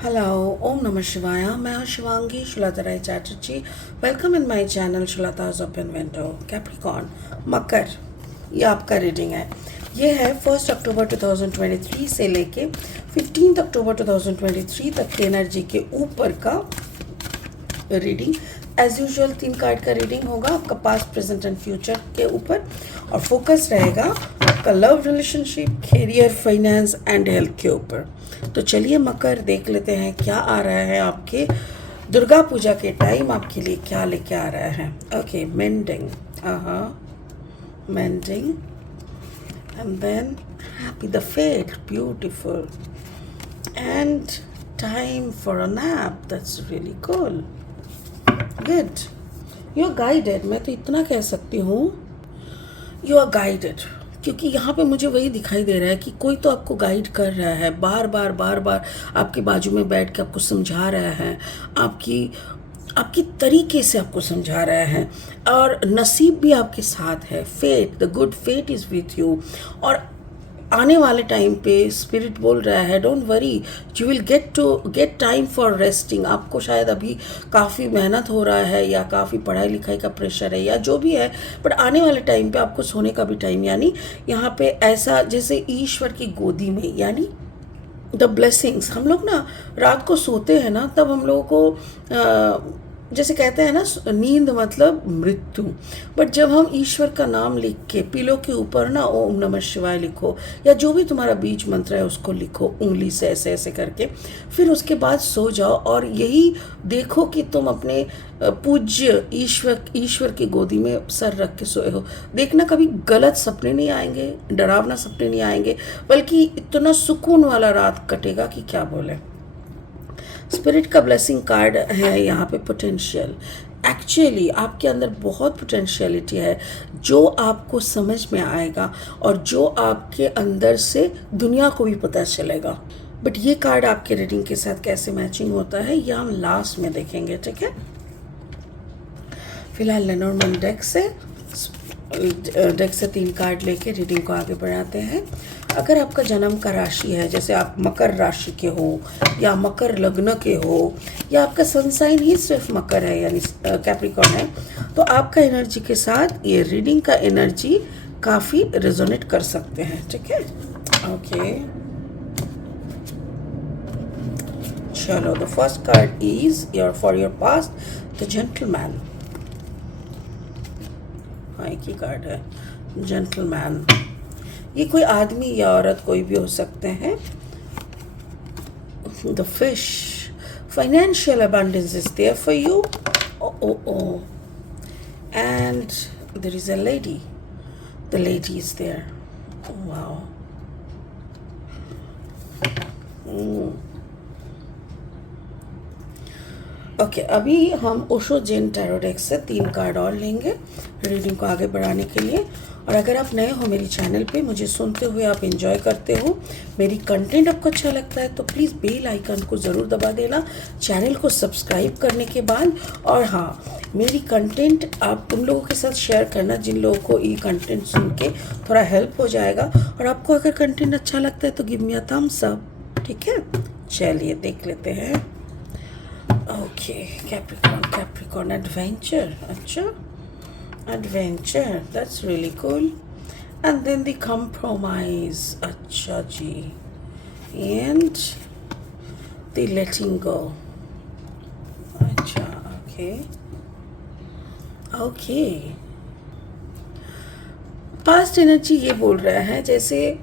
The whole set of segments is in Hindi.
Hello, Om Namah Shivaya. मैं हूँ Shivangi Shulta Rai Chatterjee. Welcome in my channel Shulta's open window. Capricorn मकर, ये आपका रीडिंग है. ये है 1 अक्टूबर 2023 से लेके 15 अक्टूबर 2023 तक की एनर्जी के ऊपर का रीडिंग. एज यूजुअल 3 कार्ड का रीडिंग होगा आपका पास्ट, प्रेजेंट एंड फ्यूचर के ऊपर, और फोकस रहेगा आपका love, relationship, career, finance and health के ऊपर. तो चलिए मकर, देख लेते हैं क्या आ रहा है आपके दुर्गा पूजा के टाइम आपके लिए, क्या लेके आ रहा है. Okay, mending, mending, and then happy the fate, beautiful, and time for a nap. That's really cool. Good. You are guided. मैं तो इतना कह सकती हूँ, यू आर गाइडेड, क्योंकि यहाँ पे मुझे वही दिखाई दे रहा है कि कोई तो आपको गाइड कर रहा है, बार बार आपके बाजू में बैठ के आपको समझा रहा है, आपकी आपकी तरीके से आपको समझा रहा है, और नसीब भी आपके साथ है. Fate, the good fate is with you. और आने वाले टाइम पे स्पिरिट बोल रहा है, don't worry, you will get time for resting. आपको शायद अभी काफ़ी मेहनत हो रहा है, या काफ़ी पढ़ाई लिखाई का प्रेशर है, या जो भी है, बट आने वाले टाइम पे आपको सोने का भी टाइम, यानी यहाँ पे ऐसा जैसे ईश्वर की गोदी में, यानी द ब्लेसिंग्स. हम लोग ना रात को सोते हैं ना, तब हम लोगों को जैसे कहते हैं ना, नींद मतलब मृत्यु. बट जब हम ईश्वर का नाम लिख के पिलो के ऊपर ना ओम नमः शिवाय लिखो, या जो भी तुम्हारा बीज मंत्र है उसको लिखो उंगली से ऐसे ऐसे करके, फिर उसके बाद सो जाओ, और यही देखो कि तुम अपने पूज्य ईश्वर की गोदी में सर रख के सोए हो. देखना कभी गलत सपने नहीं आएंगे, डरावना सपने नहीं आएंगे, बल्कि इतना सुकून वाला रात कटेगा कि क्या बोले. स्पिरिट का ब्लेसिंग कार्ड है यहाँ पे पोटेंशियल. एक्चुअली आपके अंदर बहुत पोटेंशियलिटी है, जो आपको समझ में आएगा और जो आपके अंदर से दुनिया को भी पता चलेगा. बट ये कार्ड आपके रीडिंग के साथ कैसे मैचिंग होता है, ये हम लास्ट में देखेंगे, ठीक है. फिलहाल लेनोर्मैन डेक से 3 कार्ड लेके रीडिंग को आगे बढ़ाते हैं. अगर आपका जन्म का राशि है, जैसे आप मकर राशि के हो, या मकर लग्न के हो, या आपका सनसाइन ही सिर्फ मकर है यानी कैप्रिकॉर्न है, तो आपका एनर्जी के साथ ये रीडिंग का एनर्जी काफ़ी रेजोनेट कर सकते हैं, ठीक है. ओके, चलो, the first card is for your past, the gentleman. हाँ, एक ही कार्ड है, जेंटलमैन. ये कोई आदमी या औरत कोई भी हो सकते हैं. The fish, financial abundance is there for you. Oh. And there is a lady. The lady is there. Oh, wow. Okay, अभी हम ओशो जेन टैरो डेक से 3 कार्ड और लेंगे रीडिंग को आगे बढ़ाने के लिए. और अगर आप नए हो मेरी चैनल पे, मुझे सुनते हुए आप एंजॉय करते हो, मेरी कंटेंट आपको अच्छा लगता है, तो प्लीज़ बेल आइकन को ज़रूर दबा देना चैनल को सब्सक्राइब करने के बाद. और हाँ, मेरी कंटेंट आप उन लोगों के साथ शेयर करना जिन लोगों को ये कंटेंट सुन के थोड़ा हेल्प हो जाएगा. और आपको अगर कंटेंट अच्छा लगता है तो give me a thumbs up, ठीक है. चलिए देख लेते हैं. Okay, Capricorn adventure. अच्छा, adventure, that's really cool. And then the compromise. अच्छा जी, एंड द लेटिंग गो. अच्छा, ओके. पास्ट एनर्जी ये बोल रहा है जैसे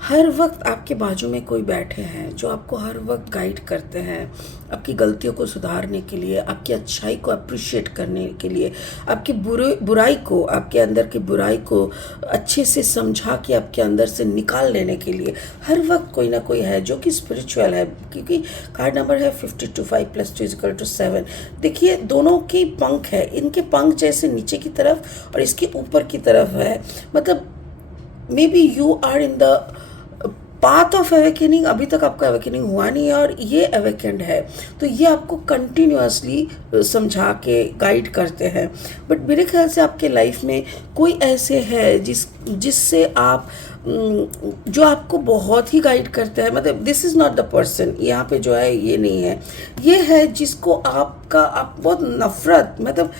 हर वक्त आपके बाजू में कोई बैठे हैं जो आपको हर वक्त गाइड करते हैं, आपकी गलतियों को सुधारने के लिए, आपकी अच्छाई को अप्रिशिएट करने के लिए, आपकी बुराई को, आपके अंदर की बुराई को अच्छे से समझा के आपके अंदर से निकाल लेने के लिए हर वक्त कोई ना कोई है जो कि स्पिरिचुअल है. क्योंकि कार्ड नंबर है 52, 5 + 2 = 7. देखिए, दोनों के पंख है, इनके पंख जैसे नीचे की तरफ और इसके ऊपर की तरफ है. मतलब maybe you are in the path of awakening, अभी तक आपका अवेकनिंग हुआ नहीं है और ये अवेकेंड है, तो ये आपको कंटिन्यूअसली समझा के गाइड करते हैं। बट मेरे ख्याल से आपके लाइफ में कोई ऐसे है जिससे आप जो आपको बहुत ही गाइड करता है, मतलब this is not the person, यहाँ पे जो है ये नहीं है, ये है जिसको आप बहुत नफरत, मतलब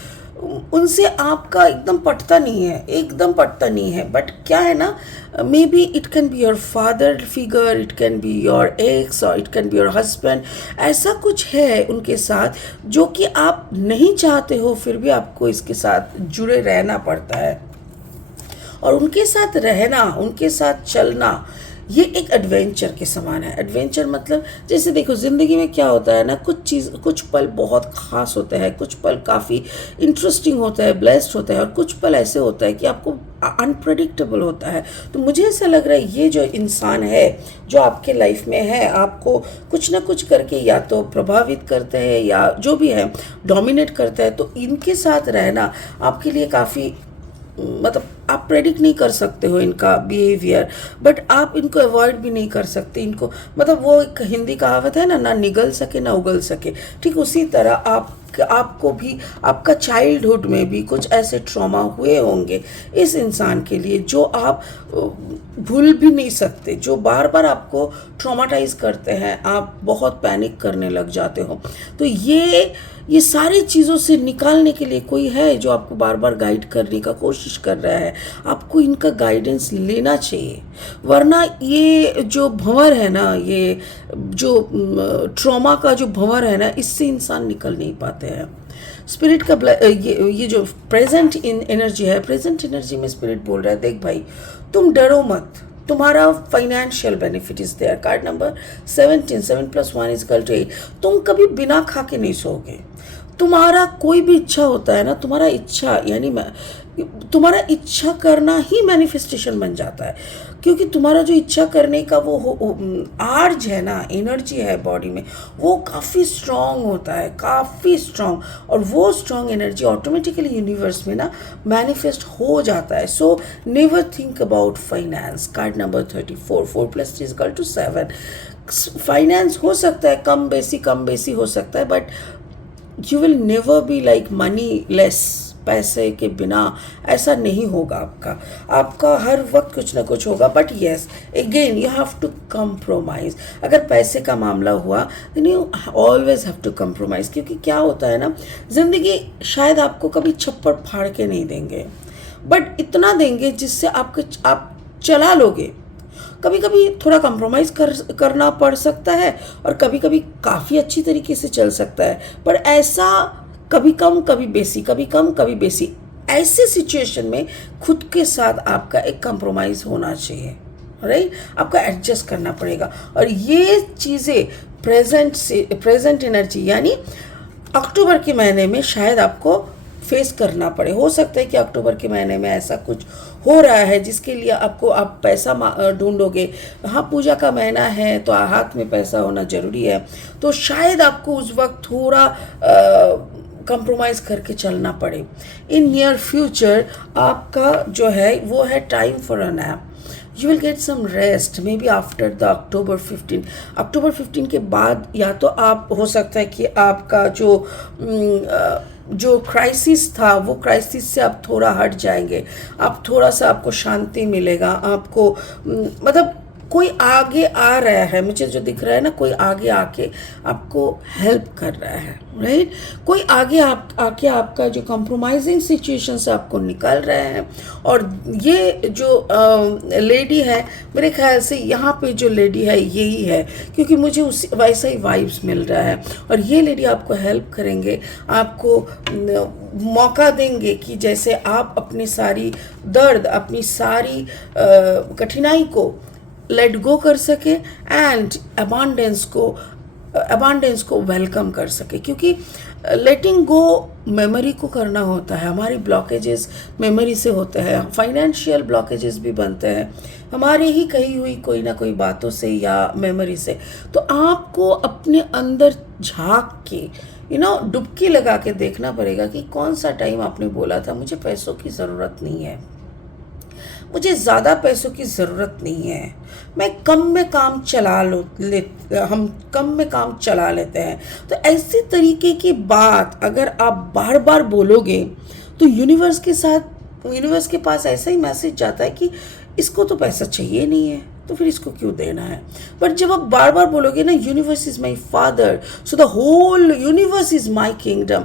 उनसे आपका एकदम पटता नहीं है, एकदम पटता नहीं है। बट क्या है ना, maybe it can be your father figure, it can be your ex or it can be your husband. ऐसा कुछ है उनके साथ जो कि आप नहीं चाहते हो, फिर भी आपको इसके साथ जुड़े रहना पड़ता है। और उनके साथ रहना, उनके साथ चलना, ये एक एडवेंचर के समान है। एडवेंचर मतलब जैसे देखो ज़िंदगी में क्या होता है ना, कुछ पल बहुत ख़ास होते हैं, कुछ पल काफ़ी इंटरेस्टिंग होता है, ब्लेस्ड होता है, और कुछ पल ऐसे होता है कि आपको अनप्रेडिक्टेबल होता है। तो मुझे ऐसा लग रहा है ये जो इंसान है जो आपके लाइफ में है, आपको कुछ ना कुछ करके या तो प्रभावित करते हैं या जो भी है डोमिनेट करता है, तो इनके साथ रहना आपके लिए काफ़ी, मतलब आप प्रेडिक्ट नहीं कर सकते हो इनका बिहेवियर, बट आप इनको अवॉइड भी नहीं कर सकते इनको, मतलब वो एक हिंदी कहावत है ना निगल सके ना उगल सके, ठीक उसी तरह आपको भी आपका चाइल्डहुड में भी कुछ ऐसे ट्रॉमा हुए होंगे इस इंसान के लिए जो आप भूल भी नहीं सकते, जो बार बार आपको ट्रॉमाटाइज करते हैं, आप बहुत पैनिक करने लग जाते हो। तो ये सारी चीज़ों से निकालने के लिए कोई है जो आपको बार बार गाइड करने का कोशिश कर रहा है, आपको इनका गाइडेंस लेना चाहिए। वरना ये जो भंवर है ना, ये जो ट्रॉमा का जो भंवर है ना, इससे इंसान निकल नहीं पाते हैं। स्पिरिट का ये जो प्रेजेंट इन एनर्जी है, प्रेजेंट एनर्जी में स्पिरिट बोल रहा है, देख भाई तुम डरो मत, तुम्हारा financial benefit is there. Card number 17, 7 + 1 = 8। तुम कभी बिना खा के नहीं सोओगे। तुम्हारा कोई भी इच्छा होता है ना, तुम्हारा इच्छा यानी तुम्हारा इच्छा करना ही मैनिफेस्टेशन बन जाता है, क्योंकि तुम्हारा जो इच्छा करने का वो आर्ज है ना, एनर्जी है बॉडी में, वो काफ़ी स्ट्रॉन्ग होता है, काफ़ी स्ट्रॉन्ग, और वो स्ट्रॉन्ग एनर्जी ऑटोमेटिकली यूनिवर्स में ना मैनिफेस्ट हो जाता है। So never think about finance. Card number 34, 4 + 3 = 7। Finance हो सकता है कम बेसी हो सकता है, but you will never be like money less, पैसे के बिना ऐसा नहीं होगा आपका हर वक्त कुछ ना कुछ होगा। But yes, again you have to compromise. अगर पैसे का मामला हुआ then you always have to compromise, क्योंकि क्या होता है ना, ज़िंदगी शायद आपको कभी छप्पड़ फाड़ के नहीं देंगे, बट इतना देंगे जिससे आप चला लोगे। कभी कभी थोड़ा कंप्रोमाइज़ करना पड़ सकता है, और कभी कभी काफ़ी अच्छी तरीके से चल सकता है, पर ऐसा कभी कम कभी बेसी, कभी कम कभी बेसी, ऐसे सिचुएशन में खुद के साथ आपका एक कंप्रोमाइज़ होना चाहिए, राइट? आपका एडजस्ट करना पड़ेगा। और ये चीज़ें प्रेजेंट एनर्जी यानी अक्टूबर के महीने में शायद आपको फेस करना पड़े। हो सकता है कि अक्टूबर के महीने में ऐसा कुछ हो रहा है जिसके लिए आप पैसा ढूंढोगे। हाँ, पूजा का महीना है तो हाथ में पैसा होना ज़रूरी है, तो शायद आपको उस वक्त थोड़ा कंप्रोमाइज़ करके चलना पड़े। इन नियर फ्यूचर आपका जो है वो है time for a nap. You will get some rest maybe after the October 15। October 15 के बाद या तो आप हो सकता है कि आपका जो क्राइसिस था वो क्राइसिस से आप थोड़ा हट जाएंगे, आप थोड़ा सा आपको शांति मिलेगा, आपको मतलब कोई आगे आ रहा है, मुझे जो दिख रहा है ना, कोई आगे आके आपको हेल्प कर रहा है, राइट? कोई आगे आके आपका जो कंप्रोमाइजिंग सिचुएशन से आपको निकाल रहे हैं। और ये जो लेडी है, मेरे ख्याल से यहाँ पे जो लेडी है यही है, क्योंकि मुझे वैसा ही वाइब्स मिल रहा है। और ये लेडी आपको हेल्प करेंगे, आपको मौका देंगे कि जैसे आप अपनी सारी दर्द, अपनी सारी कठिनाई को लेट गो कर सके एंड अबांडेंस को वेलकम कर सके। क्योंकि लेटिंग गो मेमोरी को करना होता है। हमारी ब्लॉकेजेस मेमोरी से होते हैं, फाइनेंशियल ब्लॉकेजेस भी बनते हैं हमारे ही कही हुई कोई ना कोई बातों से या मेमोरी से। तो आपको अपने अंदर झांक के डुबकी लगा के देखना पड़ेगा कि कौन सा टाइम आपने बोला था मुझे पैसों की ज़रूरत नहीं है, मुझे ज़्यादा पैसों की ज़रूरत नहीं है, मैं कम में काम हम कम में काम चला लेते हैं। तो ऐसी तरीके की बात अगर आप बार बार बोलोगे तो यूनिवर्स के पास ऐसा ही मैसेज जाता है कि इसको तो पैसा चाहिए नहीं है, तो फिर इसको क्यों देना है। बट जब आप बार बार बोलोगे ना, universe is my father, so the whole universe is my kingdom,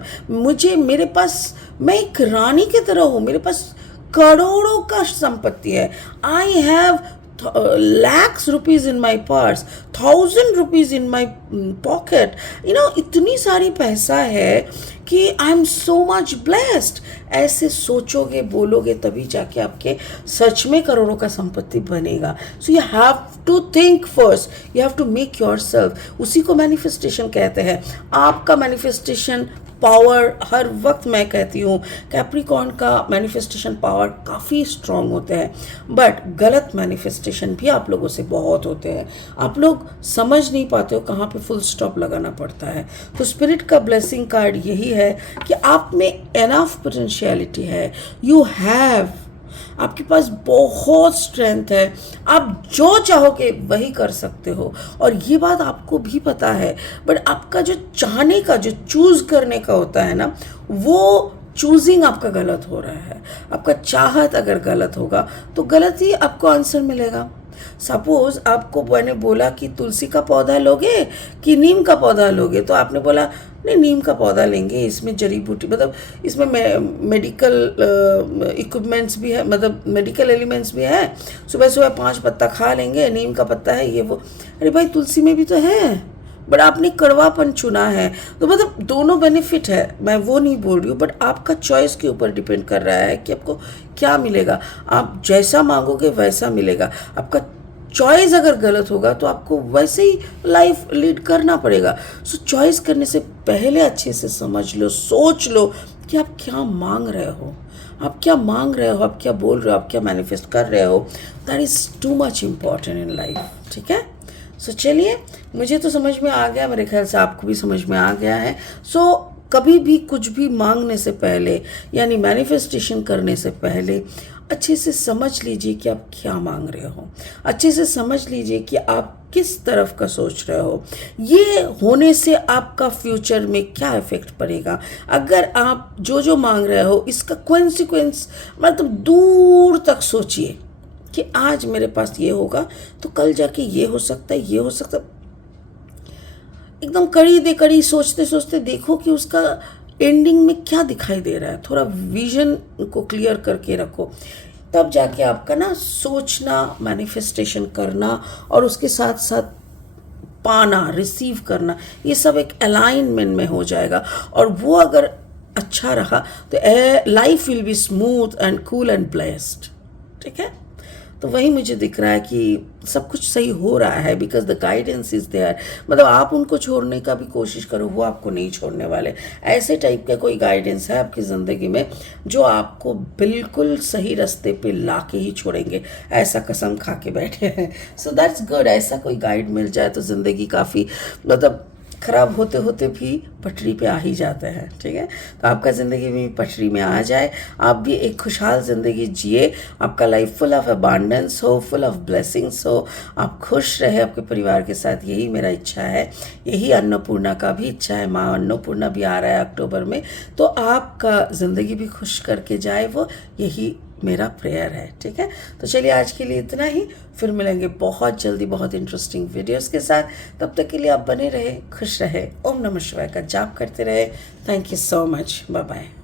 मेरे पास, मैं एक रानी की तरह हूँ, मेरे पास करोड़ों का संपत्ति है, I have lakhs rupees in my purse, 1,000 rupees in my pocket, इतनी सारी पैसा है कि I am so much blessed. ऐसे सोचोगे, बोलोगे, तभी जाके आपके सच में करोड़ों का संपत्ति बनेगा। So you have to think first, you have to make yourself, उसी को मैनिफेस्टेशन कहते हैं। आपका मैनिफेस्टेशन पावर, हर वक्त मैं कहती हूँ कैप्रिकॉर्न का मैनिफेस्टेशन पावर काफ़ी स्ट्रांग होते हैं, बट गलत मैनिफेस्टेशन भी आप लोगों से बहुत होते हैं। आप लोग समझ नहीं पाते हो कहाँ पे फुल स्टॉप लगाना पड़ता है। तो स्पिरिट का ब्लेसिंग कार्ड यही है कि आप में एनफ पोटेंशियलिटी है, यू हैव, आपके पास बहुत स्ट्रेंथ है, आप जो चाहोगे वही कर सकते हो। और ये बात आपको भी पता है, बट आपका जो चाहने का, जो चूज करने का होता है ना, वो चूजिंग आपका गलत हो रहा है। आपका चाहत अगर गलत होगा तो गलत ही आपको आंसर मिलेगा। सपोज आपको मैंने बोला कि तुलसी का पौधा लोगे कि नीम का पौधा लोगे, तो आपने बोला नहीं नीम का पौधा लेंगे, इसमें जड़ी बूटी, मतलब इसमें मेडिकल इक्विपमेंट्स भी है, मतलब मेडिकल एलिमेंट्स भी है, सुबह सुबह 5 पत्ता खा लेंगे, नीम का पत्ता है ये वो। अरे भाई तुलसी में भी तो है, बट आपने कड़वापन चुना है। तो मतलब दोनों बेनिफिट है, मैं वो नहीं बोल रही हूँ, बट आपका चॉइस के ऊपर डिपेंड कर रहा है कि आपको क्या मिलेगा। आप जैसा मांगोगे वैसा मिलेगा। आपका चॉइस अगर गलत होगा तो आपको वैसे ही लाइफ लीड करना पड़ेगा। सो चॉइस करने से पहले अच्छे से समझ लो, सोच लो कि आप क्या मांग रहे हो, आप क्या मांग रहे हो, आप क्या बोल रहे हो, आप क्या मैनिफेस्ट कर रहे हो। That is too much important in life, ठीक है। सो चलिए, मुझे तो समझ में आ गया, मेरे ख्याल से आपको भी समझ में आ गया है। सो कभी भी कुछ भी मांगने से पहले, यानी मैनिफेस्टेशन करने से पहले, अच्छे से समझ लीजिए कि आप क्या मांग रहे हो, अच्छे से समझ लीजिए कि आप किस तरफ का सोच रहे हो। ये होने से आपका फ्यूचर में क्या इफेक्ट पड़ेगा। अगर आप जो जो मांग रहे हो इसका कॉन्सिक्वेंस, मतलब दूर तक सोचिए कि आज मेरे पास ये होगा तो कल जाके ये हो सकता है, ये हो सकता है। एकदम कड़ी सोचते सोचते देखो कि उसका एंडिंग में क्या दिखाई दे रहा है। थोड़ा विजन को क्लियर करके रखो, तब जाके आपका ना सोचना, मैनिफेस्टेशन करना और उसके साथ साथ पाना, रिसीव करना, ये सब एक अलाइनमेंट में हो जाएगा। और वो अगर अच्छा रहा तो life will be smooth and cool and blessed, ठीक है। तो वही मुझे दिख रहा है कि सब कुछ सही हो रहा है, because the guidance is there. मतलब आप उनको छोड़ने का भी कोशिश करो, वो आपको नहीं छोड़ने वाले। ऐसे टाइप का कोई गाइडेंस है आपकी ज़िंदगी में जो आपको बिल्कुल सही रास्ते पे ला के ही छोड़ेंगे, ऐसा कसम खा के बैठे हैं। So that's good. ऐसा कोई गाइड मिल जाए तो ज़िंदगी काफ़ी, मतलब ख़राब होते होते भी पटरी पे आ ही जाते हैं, ठीक है। तो आपका ज़िंदगी में पटरी में आ जाए, आप भी एक खुशहाल ज़िंदगी जिए, आपका लाइफ फुल ऑफ अबांडेंस हो, फुल ऑफ ब्लेसिंग्स हो, आप खुश रहे अपने परिवार के साथ, यही मेरा इच्छा है। यही अन्नपूर्णा का भी इच्छा है। माँ अन्नपूर्णा भी आ रहा है अक्टूबर में, तो आपका ज़िंदगी भी खुश करके जाए वो, यही मेरा प्रेयर है, ठीक है। तो चलिए आज के लिए इतना ही, फिर मिलेंगे बहुत जल्दी बहुत इंटरेस्टिंग वीडियोस के साथ। तब तक के लिए आप बने रहे, खुश रहे, ओम नमः शिवाय का जाप करते रहे। Thank you so much, bye bye.